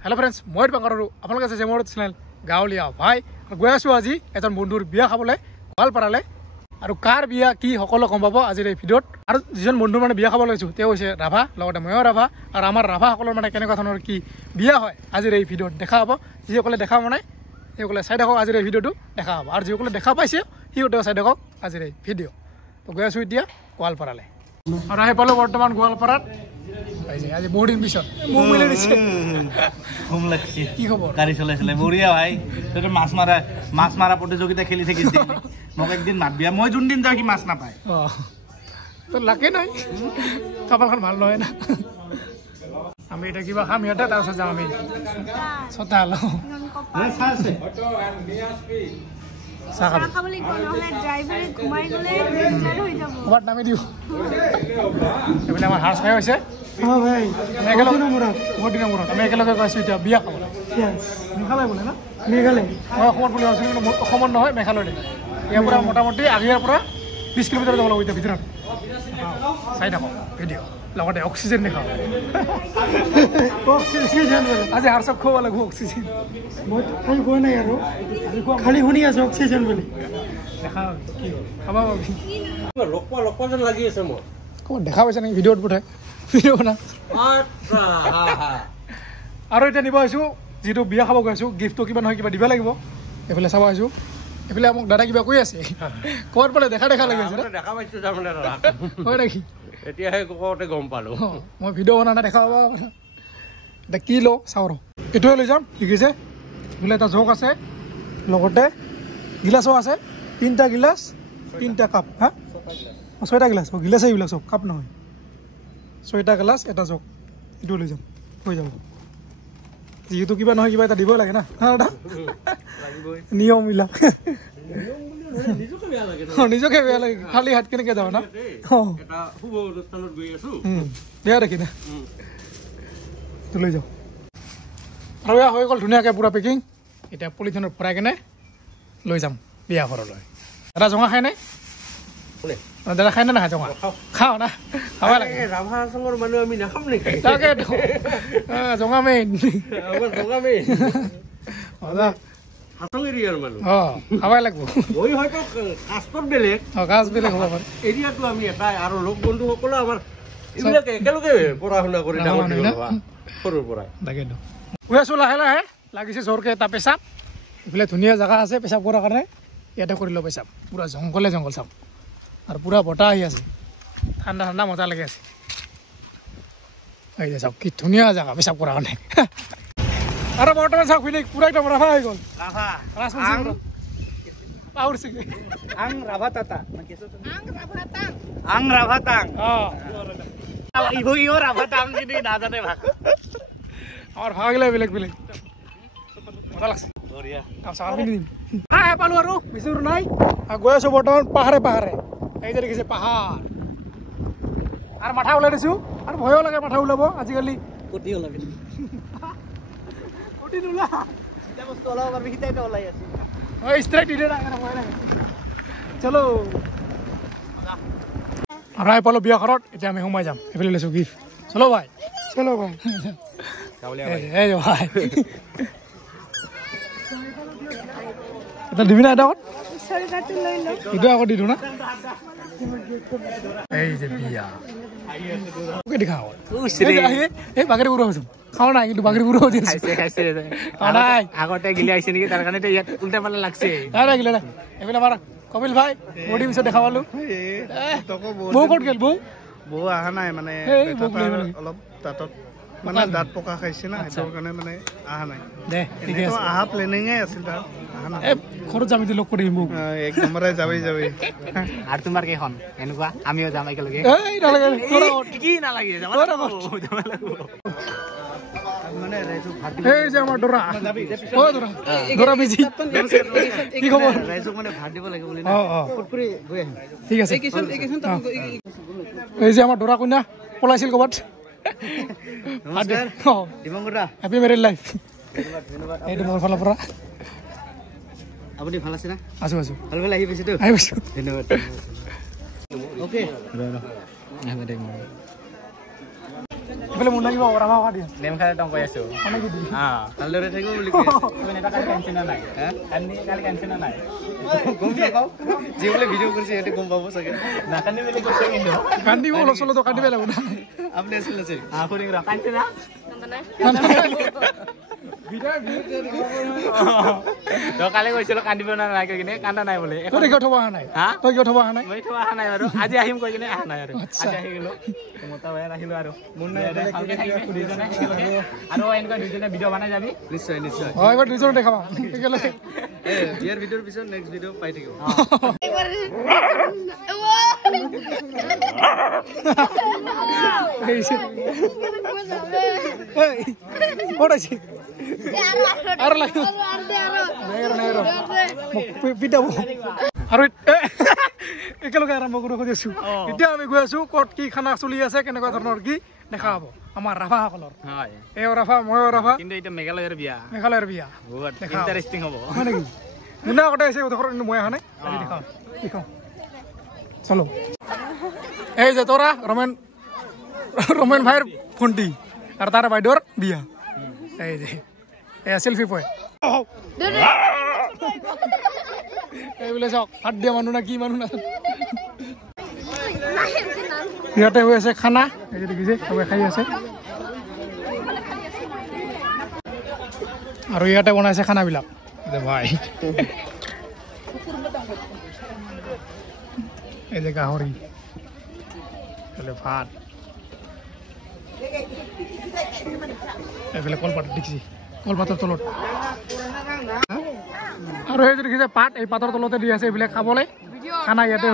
Hello friends मैं बांगारू आपलोक आछे मोर channel गावलिया भाई गई आसो आज एजन बंधुर बिया खाबले गोवालपाराले और कार बिया कि सकलो गम पाब आज भिडिओत और जिजन बंधु माने बिया खाब लैसो ते होइसे राभा लगते मयो राभा और आमार राभा सकलोर माने केनेका धৰণৰ कि बिया হয় आज भिडिओत দেখা পাব जिসকলে দেখা নাই সেইসকলে চাই থাকক आज भिडिओটো দেখা পাব और जिসকলে দেখা পাইছে সিহঁতেও চাই থাকক आज भिडिओ तो गई आसो এতিয়া গোৱালপাৰালে और आहि पालो बर्तमान गोवालपारात आज बहुत दिन पिछत मुख मिले दिছে घुम লাগছে কি খবৰ গাড়ি চলাইছিলে বঢ়িয়া ভাই তোৰ মাছ মাৰা প্ৰতিযোগিতা খেলি থাকিছিল মোক একদিন মাতবিয়া মই যোন দিন যাও কি মাছ নাপায় তো লাগে নাই কপালখন ভাল নহয় না আমি এটা কিবা খাম ইয়াতে তাৰপিছত যাম আমি চতাল আছে সাকা খাবলে কোন হলে ড্রাইভারে ঘুমাই গলে রেঞ্জার হই যাব ওয়াট নামে দিও এবেলে আমার হার্স ভাই হইছে হ্যাঁ ভাই মেঘালয় দিন মোরা আমি একেলগে গৈছো এটা বিয়া খাবলে यस মেঘালয় বলে না মেঘালয় অসমত বলে আছে কিন্তু অসমত নহয় মেঘালয় দে ইয়া পুরা মোটামুটি আগিয়াৰ পৰা 20 কিলোমিটাৰ যাব লাগিব ভিতৰত চাই থাকো ভিডিও লগতে অক্সিজেন দেখাও অক্সিজেন আজি হাৰ্সক খোৱা লাগব অক্সিজেন মই খাই গৈ নাই আৰু খালি শুনি আছো অক্সিজেন বুলি দেখা কি খাবা লকপা যেন লাগি আছে মই কোন দেখা পাইছে নেকি ভিডিওত পঠাই ভিডিও না আচ্ছা আৰু এটা নিব আছো যেটো বিয়া খাব গৈছো গিফটটো কিবা নহয় কিবা দিবা লাগিব এফালে চাব আছো এফালে মোক দাদা কিবা কৈ আছে কোৱাৰ পলে দেখা লাগি আছে দেখা পাইছো জামনে দাদা হয় নেকি এতিয়া হে কোকতে গম পালো মই ভিডিও বনা না দেখা পাবা এটা কি লো চাওৰ এটোৱে লৈ যাম ঠিক আছে বুলে এটা জোক আছে লগতে গিলাসও আছে তিনটা গিলাস তিনটা কাপ হ্যাঁ ছয়টা গিলাস গিলাস এইবিলাক সব কাপ নহয় ছয়টা গিলাস এটা জোক এটো লৈ যাম হৈ যাব যেহেতু কিবা নহয় কিবা এটা দিব লাগে না দাদা লাগিবই নিয়ম মিলা নিজকে বেয়া লাগে খালি হাত কেনেকে যাও না এটা শুভ অনুষ্ঠানত গৈ আছো বেয়া দেখি না তো লৈ যাও আৰু এয়া হৈ গ'ল ধুনীয়াকৈ পুৰা পেকিং এতিয়া পলিথিনত ভৰাই কেনে লৈ যাম বিয়া ঘৰলৈ দাদা জঙা খাই নাই দাদা খাই না নাখায় জঙা খাওঁ না খাব লাগে ৰাভা সংঘৰ মানুহ আমি নাখাম নেকি তাকেতো জঙা মেইন হাতং এৰিয়াৰ মানুহ খাবাই লাগিব মই হয়তো কাষ্টত বেলেগ কাজ বেলেগ হ'ব পাৰে এৰিয়াটো আমি এটাই আৰু লোক বন্ধু সকলো আমাৰ এইবিলাকে একেলগে পঢ়া শুনা কৰি ডাঙৰ সৰুৰ পৰা তাকেতো গৈ আছো লাহে লাহে লাগিছে জোৰকে এটা পেচাব এইফালে ধুনীয়া জেগা আছে পেচাব কৰাৰ কাৰণে ইয়াতে কৰি লওঁ পেচাব পুৰা জংঘল চাম আৰু পুৰা বতাহ আহি আছে ঠাণ্ডা ঠাণ্ডা মজা লাগি আছে এই যে চাওক কি ধুনীয়া জেগা পেচাব কৰাৰ কাৰণে আৰু বৰ্তমান চাওক ফিনিক পুৰা একদম ৰাভা হৈ গ'ল আমাৰ ভাগিলে বেলেগ বেলেগ মজা লাগছে পালো আৰু বেছি দূৰ নাই গৈ আছো বৰ্তমান পাহাৰে এই যে দেখিছে পাহাৰ আৰু মাথা ওলাই দিছো আৰু ভয়ো লাগে মাথা ওলাব আজিকালি কটি ওলাবি কটি নোলা এটা বস্তু ওলাব পাৰবি সিটাইটো ওলাই আছে ওই ষ্ট্ৰেট ইডে না ভয় লাগে চলো আৰু আই পালো বিয়া ঘৰত এতিয়া আমি সোমাই যাম এফালে লৈছো গিফ্ট চলো ভাই এই ভাই এটা দিবি না এটা এটা আকৌ দি দিওঁ না এই যে বিয়া দেখা এই বাগেৰি বুঢ়ো হৈছো খাওঁ নাই কিন্তু বাগেৰি বুঢ়ো খাইছে নাই আগতে গিলে আহিছে নেকি তাৰ কাৰণে ইয়াত উল্টা পাল্টা লাগছে নাই গিলে নাই এইফালে আমাৰ কপিল ভাই বডি পিছত দেখা পালো বৌ ক'ত গেল বৌ অহা নাই মানে অলপ দাঁতত মানে দাঁত পকা খাইছে না সেইটোৰ কাৰণে মানে অহা নাই দে ঠিক আছে আহা প্লেনিঙে আছিল তাৰ অহা নাই ঘৰত যাবি লগ কৰি মোক এক নম্বৰে যাবি আৰু তোমাৰ কেখন এনেকুৱা আমিও যাম একেলগে এই নালাগে কি নালাগে যাব লাগিব মানে ৰাইজক ভাত দিব এই যে আমাৰ দৰা ও দৰা বিজি কি খবৰ ৰাইজক মানে ভাত দিব লাগে বুলি না ফটফৰি গৈ আহিম ঠিক আছে এই যে আমাৰ দৰা কইনা পলাইছিল ক'বাত নমস্কাৰ দিবংগৰা হ্যাপি ম্যাৰিড লাইফ এইটো মোৰ ফালৰ পৰা আপুনি ভাল আছে না আছো ভাল আহি পাইছে তো ধন্যবাদ ওকে এফালে মুন্না কিবা ৰাভা খোৱা দিয়া নেম খাই টং কৈ আছো মানে কি দিম ভালদৰে থাকিব বুলি কৈ আছে তুমি এটা কালি টেনচন নাই কালি টেনচন নাই গম নাপাও যি বোলে ভিডিঅ' কৰিছে সিহঁতে গম পাব চাগে নাকান্দি বুলি কৈছে কিন্তু কান্দিব অলপ চলপ তো কান্দিব লাগিব না আপুনি আছিল আছে আপুনি কান্দি না কালি কৈছিলো কান্দিব নাই কৈ কিনে কান্দা নাই বোলে তই কিয় থবা নাই তই কিয় থবা নাই মই থবা নাই বাৰু আজি আহিম কৈ কিনে আহা নাই আৰু আজি আহি গলো মোটা ভাই আহিলো আৰু মুন্না ভালকে থাকিব দুজনে আৰু এনেকৈ দুজনে ভিডিঅ' বনাই যাবি নিশ্চয় নিশ্চয় হয় এবাৰ দুজন দেখাবা একেলগে ইয়াৰ ভিডিঅ'ৰ পিছত নেক্সট ভিডিঅ' পাই থাকিব পড়াইছি আৰ লাগি নেৰো পিটাবো আৰু একেলগে আৰম্ভ কৰিব খুজিছো এতিয়া আমি গৈ আছো ক'ত কি খানা চলি আছে কেনেকুৱা ধৰণৰ কি দেখা হ'ব আমাৰ ৰাভাসকলৰ হয় এই ৰাভা মই ৰাভা কিন্তু এটা মেঘালয়ৰ বিয়া বহুত ইণ্টাৰেষ্টিং হ'ব হয় নেকি মুন্না কটা আছে ওদখৰ মই আহা নাই দেখাও দেখাও চলো এই যে তোরা রমেন ভাইয়ের ফোনটি আর তার বাইদেউর বিয়া এই যে সেলফি পয় এই বলে চাওক হাত দিয়া মানুহ না কি মানুহ না ইয়াতে হৈ আছে খানা এই যে দেখিছে সবাই খাই আছে আৰু ইয়াতে বনাইছে খানাবিলাক ভাই এই যে গাহৰি ভাত এইফালে কলপাত দেখিছি কলপাতৰ তলত আৰু এই যে দেখিছে পাত এই পাতৰ তলতে দি আছে এইবিলাক খাবলৈ খানা ইয়াতে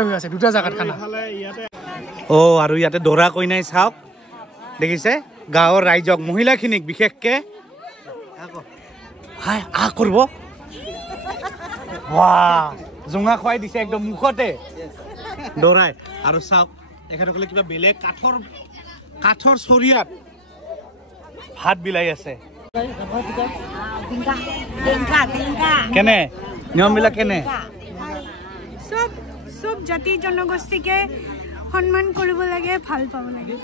হৈ আছে দুটা জাগাত খানা আৰু ইয়াতে দৰা কইনাই চাওক দেখিছে গাঁৱৰ ৰাইজক মহিলাখিনিক বিশেষকে হাই কৰিব জোঙা খুৱাই দিছে একদম মুখতে দৰাই আৰু চাওক এখেতসকলে কিবা বেলেগ কাঠৰ চৰিয়াত ভাত বিলাই আছে কেনে নিয়মবিলাক কেনে সব জাতি জনগোষ্ঠীকে সন্মান কৰিব লাগে ভাল পাব লাগে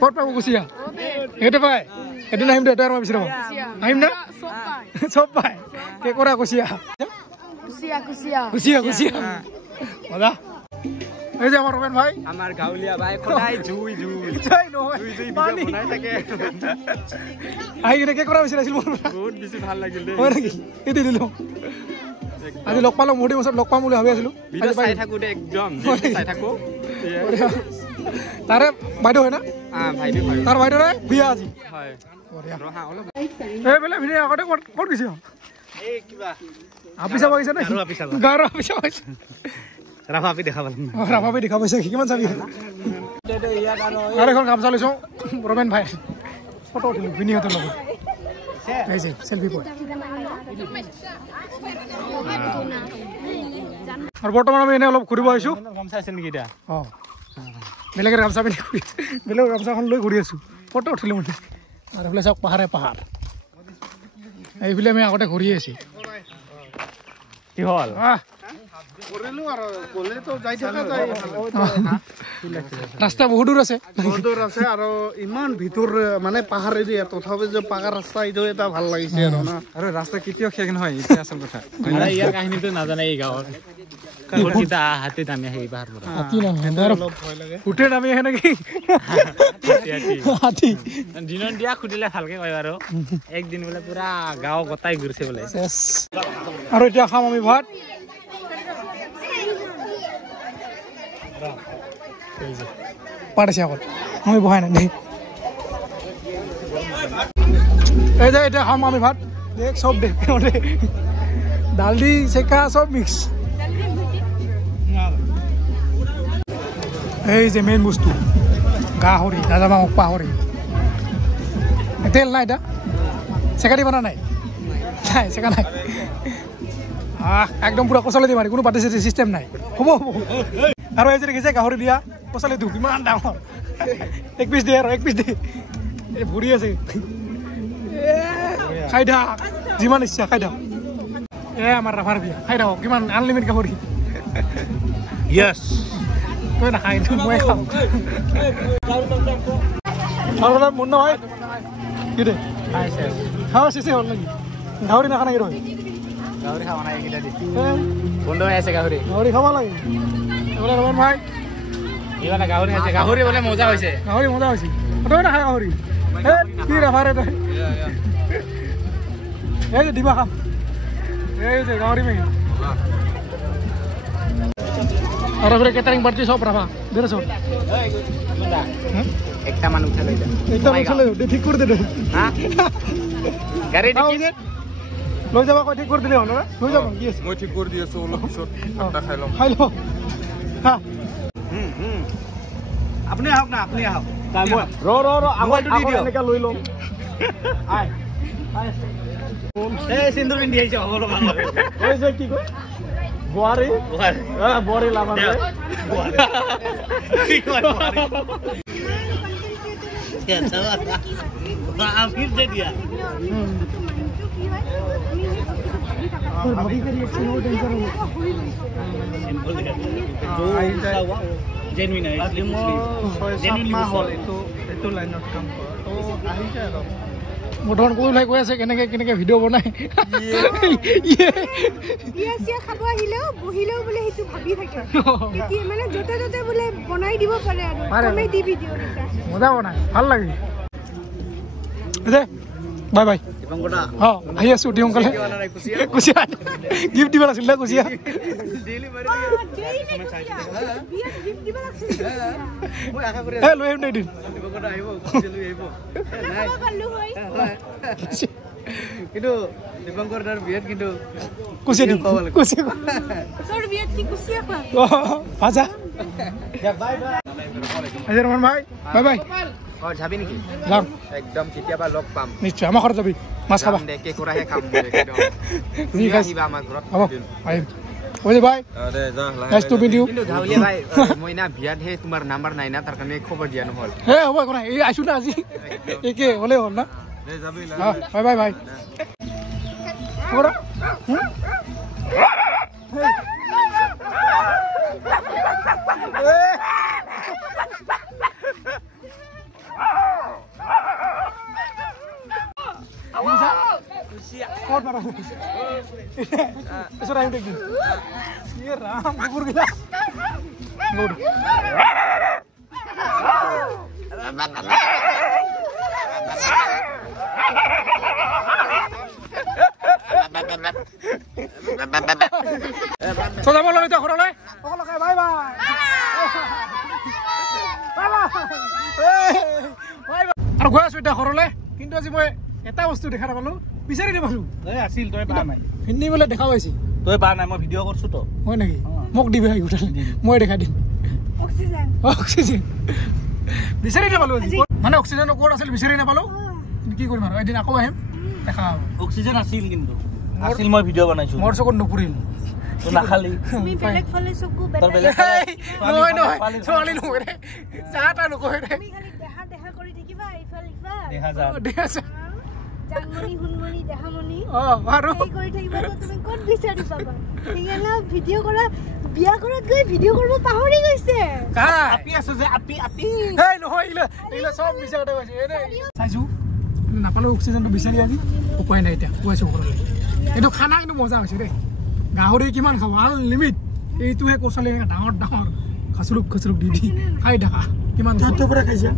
ক'ত পাব কুচিয়া সেইটো পাই এদিন আহিম দে তই আৰু বিচাৰিব আহিম না চব পাই কেঁকোৰা কুচিয়া মজা এই যে আমাৰ ৰমেন ভাই আমাৰ গাউলিয়া ভাই খোলাই জুই বনাই থাকে আহি কিনে কেঁকোৰা বিচাৰিছিল বহুত বেছি ভাল লাগিল দেই হয় নেকি এটি দিলো আজি লগ পালো মোটি বছৰ লগ পাম বুলি ভাবি আছিলো ভিডিঅ' চাই থাকো দে একদম চাই থাকো তাৰে বাইদেউ হয় না ভাইটি হয় তাৰ বাইদেউৰে বিয়া আজি হয় ৰহা অলপ এই বেলে ভিডিঅ' আগতে ক'ত গৈছে এই কিবা আপি চাব গৈছে নে গাঁৱৰ আপি চাব গৈছে ৰাভাপি দেখা পালে ৰাভাপি দেখা পাইছে কিমান চাবি আৰু এখন গামোচা লৈছো ৰমেন ভাই ফটো উঠিলো ভিনিহঁতৰ লগত এই যে চেলফি পই আৰু বৰ্তমান আমি এনে অলপ ঘূৰিব আহিছো গামচা আছে নেকি এতিয়া বেলেগৰ গামচা পিন্ধি বেলেগৰ গামচাখন লৈ ঘূৰি আছো ফটো উঠিলো মানে আৰু এইফালে চাওক পাহাৰ এইফালে আমি আগতে ঘূৰি আছি কি হ'ল ৰাস্তা বহুত দূৰ আছে আৰু ইমান ভিতৰ মানে পাহাৰ এৰিয়া তথাপি যে পাকা ৰাস্তা এইটো এটা ভাল লাগিছে আৰু না আৰু ৰাস্তা কেতিয়াও শেষ নহয় এতিয়া আচল কথা ইয়াৰ কাহিনীটো নাজানে এই গাঁৱৰ হাতী নামি আহি পাহাৰ উঠে নামি আহে নেকি দিনত দিয়া সুধিলে ভালকে কয় বাৰু একদিন বোলে পুৰা গাঁও গতাই ঘূৰিছে বোলে আৰু এতিয়া খাম আমি ভাত পাতিছে আগত আমি বহাই নাই দেই এই যে এতিয়া খাম আমি ভাত দেখ চব দেখ দালি চেকা চব মিক্স এই যে মেইন বস্তু গাহৰি নাজামাওক পাহৰি তেল নাই এটা চেকা দি বনা নাই নাই চেকা নাই একদম পুৰা কচালে দি মাৰি কোনো পাতি চাতি চিষ্টেম নাই হ'ব আৰু এই যে দেখিছে গাহৰি দিয়া কচালে দিওঁ কিমান ডাঙৰ এক পিচ দিয়ে আৰু এক পিচ দিয়ে এই ভৰি আছে খাই থাক যিমান ইচ্ছা খাই থাক আমাৰ ৰাভাৰ বিয়া খাই থাকক কিমান আনলিমিটেড গাহৰি য়েছ তই নাখাই মই খাওঁ আৰু মন নহয় কি দে খাওঁ চেচে হ'ল নেকি গাহৰি নাখা নেকি ৰয় গাহৰি খাব নাই এইকেইটা দি বন্ধ হৈ আছে গাহৰি খাব লাগে এইবোলে ৰমন ভাই এইবাৰ গাহৰি আছে গাহৰি বোলে মজা হৈছে তই নাখায় গাহৰি কি ৰাভাৰে তই এই যে দিবা খাম এই যে গাহৰি মেগি আৰু ফিরে কেটারিং পার্টি সব রাভা বেরে সব একটা মানুষ উঠে যা একদম চলে দে ঠিক করে দে হ্যাঁ গাড়ি ঠিক লৈ যাবা কই ঠিক করে দিলে হলো না লৈ যাবা কি আছে মই ঠিক কৰি দি আছো অলপ পিছত এটা খাই লম হ্যাঁ আপুনি আহক না আপুনি আহক ৰ আগত দি দিও এনেকা লৈ লম আই এই সিন্দুৰ পিন্ধি আহিছে হ'ব লগা ওই যে কি কই বুৱাৰী বুৱাৰী লাভা কি কয় আমিৰ যে দিয়া ভাবি কৰি আছে নো টেনচন জেনুইন এইটো লাইনত কাম কৰা তো আহি যায় আৰু মোধন কৈ লাই কৈ আছে কেনেকে ভিডিঅ' বনাই বিয়া খাব আহিলেও বহিলেও বোলে সেইটো ভাবি থাকে কেতিয়া মানে যতে ততে বোলে বনাই দিব পাৰে আৰু কমেডি ভিডিঅ' এটা মজা বনাই ভাল লাগে দে বাই বাই দীপংকৰদা আহি আছো অতি সোনকালে কুচিয়া গিফ্ট দিব লাগিছিল কুচিয়া লৈ আহিম নাই দিন কিন্তু দীপংকৰ দাৰ বিয়াত কিন্তু কুচিয়া দিম কুচিয়া তোৰ বিয়াত কি কুচিয়া খোৱা ভাজা আজি ৰমন ভাই বাই বাই যাবি নেকি যাম একদম কেতিয়াবা লগ পাম নিশ্চয় আমাৰ ঘৰত যাবি মাছ খাবা কেক কৰাহে খাম তুমি আহিবা আমাৰ ঘৰত হ'ব আহিম ওই ভাই দে যা নাইস টু মিট ইউ কিন্তু ধাউলিয়া ভাই মই না বিয়াত হে তোমাৰ নাম্বাৰ নাই না তাৰ কাৰণে খবৰ দিয়া নহল হে হ'ব একো নাই এই আইছো না আজি একে হলে হ'ল না দে যাবি বাই বাই বাই হ'ব না Kau marah. Sudah yang begini. Iya ram, kubur kita. Ngod. Sudah mau lagi tak korang leh? Korang lagi bye bye. Bye bye. Bye bye. Aku gua sudah korang leh. Kintu aja mau. এটা বস্তু দেখা নাপালো বিচাৰি নাপালো এই আছিল তই পা নাই হিন্দি বলে দেখা পাইছি তই পা নাই মই ভিডিঅ' কৰছো তো হয় নেকি মোক দিবি আহি উঠালে মই দেখা দিম অক্সিজেন বিচাৰি নাপালো মানে অক্সিজেনৰ কোড আছিল বিচাৰি নাপালো কি কৰিম আৰু এদিন আকৌ আহিম দেখা অক্সিজেন আছিল কিন্তু আছিল মই ভিডিঅ' বনাইছো মোৰ চকুত নপৰিল তো নাখালি তুমি বেলেগ ফালে চকু তোৰ বেলেগ বেলেগ নহয় ছোৱালী নকৰে চাহটা নকৰে তুমি খালি দেহা কৰি থাকিবা ইফাল ইফাল দেখা যা জানমনি হুনমনি দেহামনি আৰু এই কৰি থাকিবা তো তুমি ক'ত বিচাৰি পাবা সেইকাৰণে ভিডিঅ' কৰা বিয়া কৰাত গৈ ভিডিঅ' কৰিব পাহৰি গৈছে আপি আছে যে আপি এই নহয় ইলা সব মিছা কথা কৈছে এই চাইছো নাপালো অক্সিজেনটো বিচাৰি আজি উপায় নাই এতিয়া কৈছো এইটো খানা কিন্তু মজা হৈছে দেই গাহৰি কিমান খাব আনলিমিট এইটোহে কোচালে ডাঙৰ খাচলুক দি খাই দেখা কিমান তাতো পুৰা খাইছা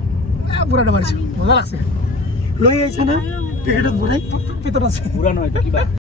পুৰা ডাবাৰিছো মজা লাগছে লৈ আহিছা না পেকেটত ভৰাই ভিতৰত আছে পুৰা নহয় কিবা